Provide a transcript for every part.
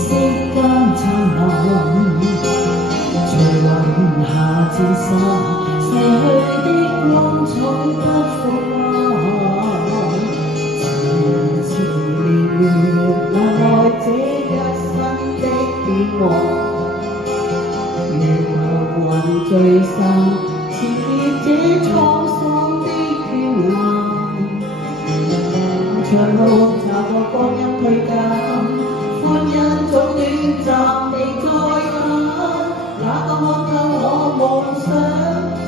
色間燦爛，隨雲下漸散，逝去的光彩不復還。前年月留來這一生的變幻，如浮雲聚散，纏結這滄桑的倦顏。長路查過光陰退減，歡欣總短暫地再返。那個看透我夢想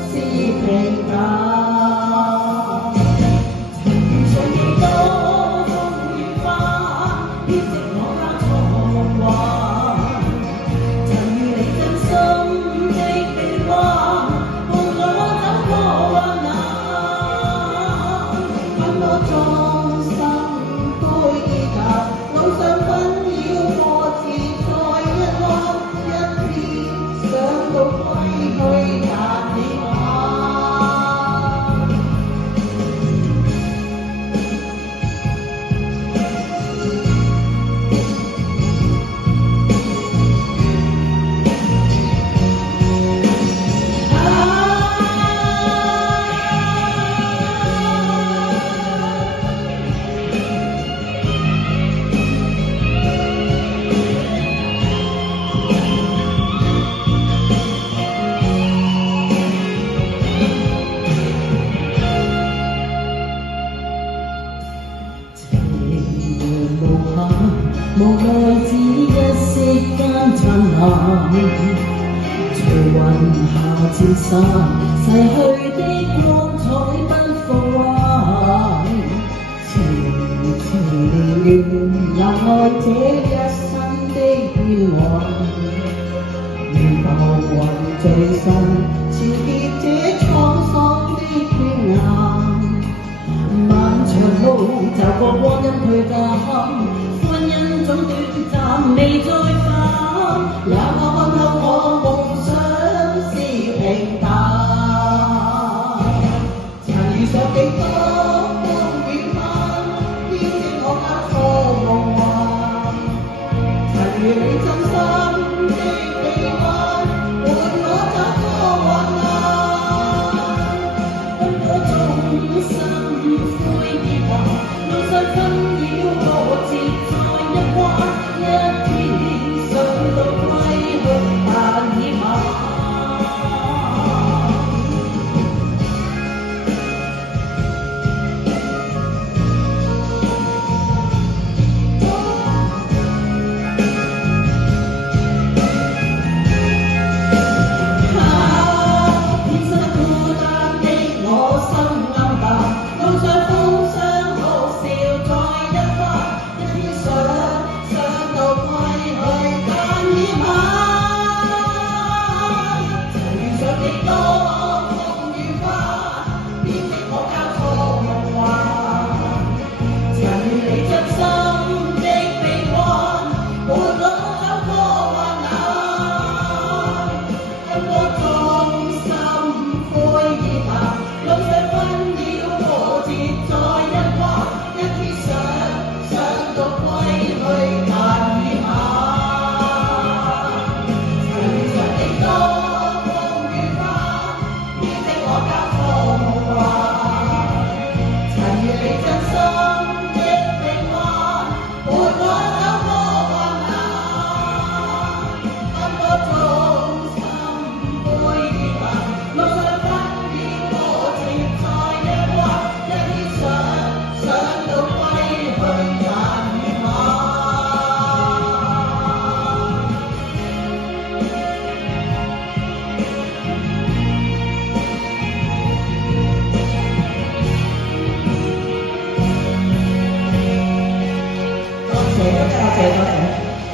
是平淡，曾遇上幾多風雨花，編織我間彷徨。曾與你真心的臂彎，伴我走過患難。很多眾生灰意淡，路上紛擾過自在一彎，一天想到歸去但已晚。無奈只一息間燦爛，隨雲下漸散，逝去的光彩不復還。情緣留來這一生的變幻，如浮雲聚散，纏結這滄桑的倦顏。漫長路走過光陰退減，歡欣總短暫未再返。也我看透我夢想是平淡，曾遇上幾多風雨翻，編織我間錯夢幻。曾與你真心的臂彎，伴我走過患難。很多眾生灰意淡，路上紛擾過自在一彎，一天想到歸去但已晚。天生孤單的我心暗淡，路上風霜哭笑再一番，一天想到歸去但已晚。曾遇上幾多風雨花，編織我交錯夢幻。曾與你真心的臂彎，伴我走過患難。很多眾生灰意淡，路上紛擾過自在一彎，一天想到歸去但已晚。曾遇上幾多風雨花，編織我交錯夢幻。曾與你真心的臂彎，伴我走過患難。很多眾生灰意淡，路上紛擾過自在一彎，一天想到歸去但已晚。多謝多謝多謝。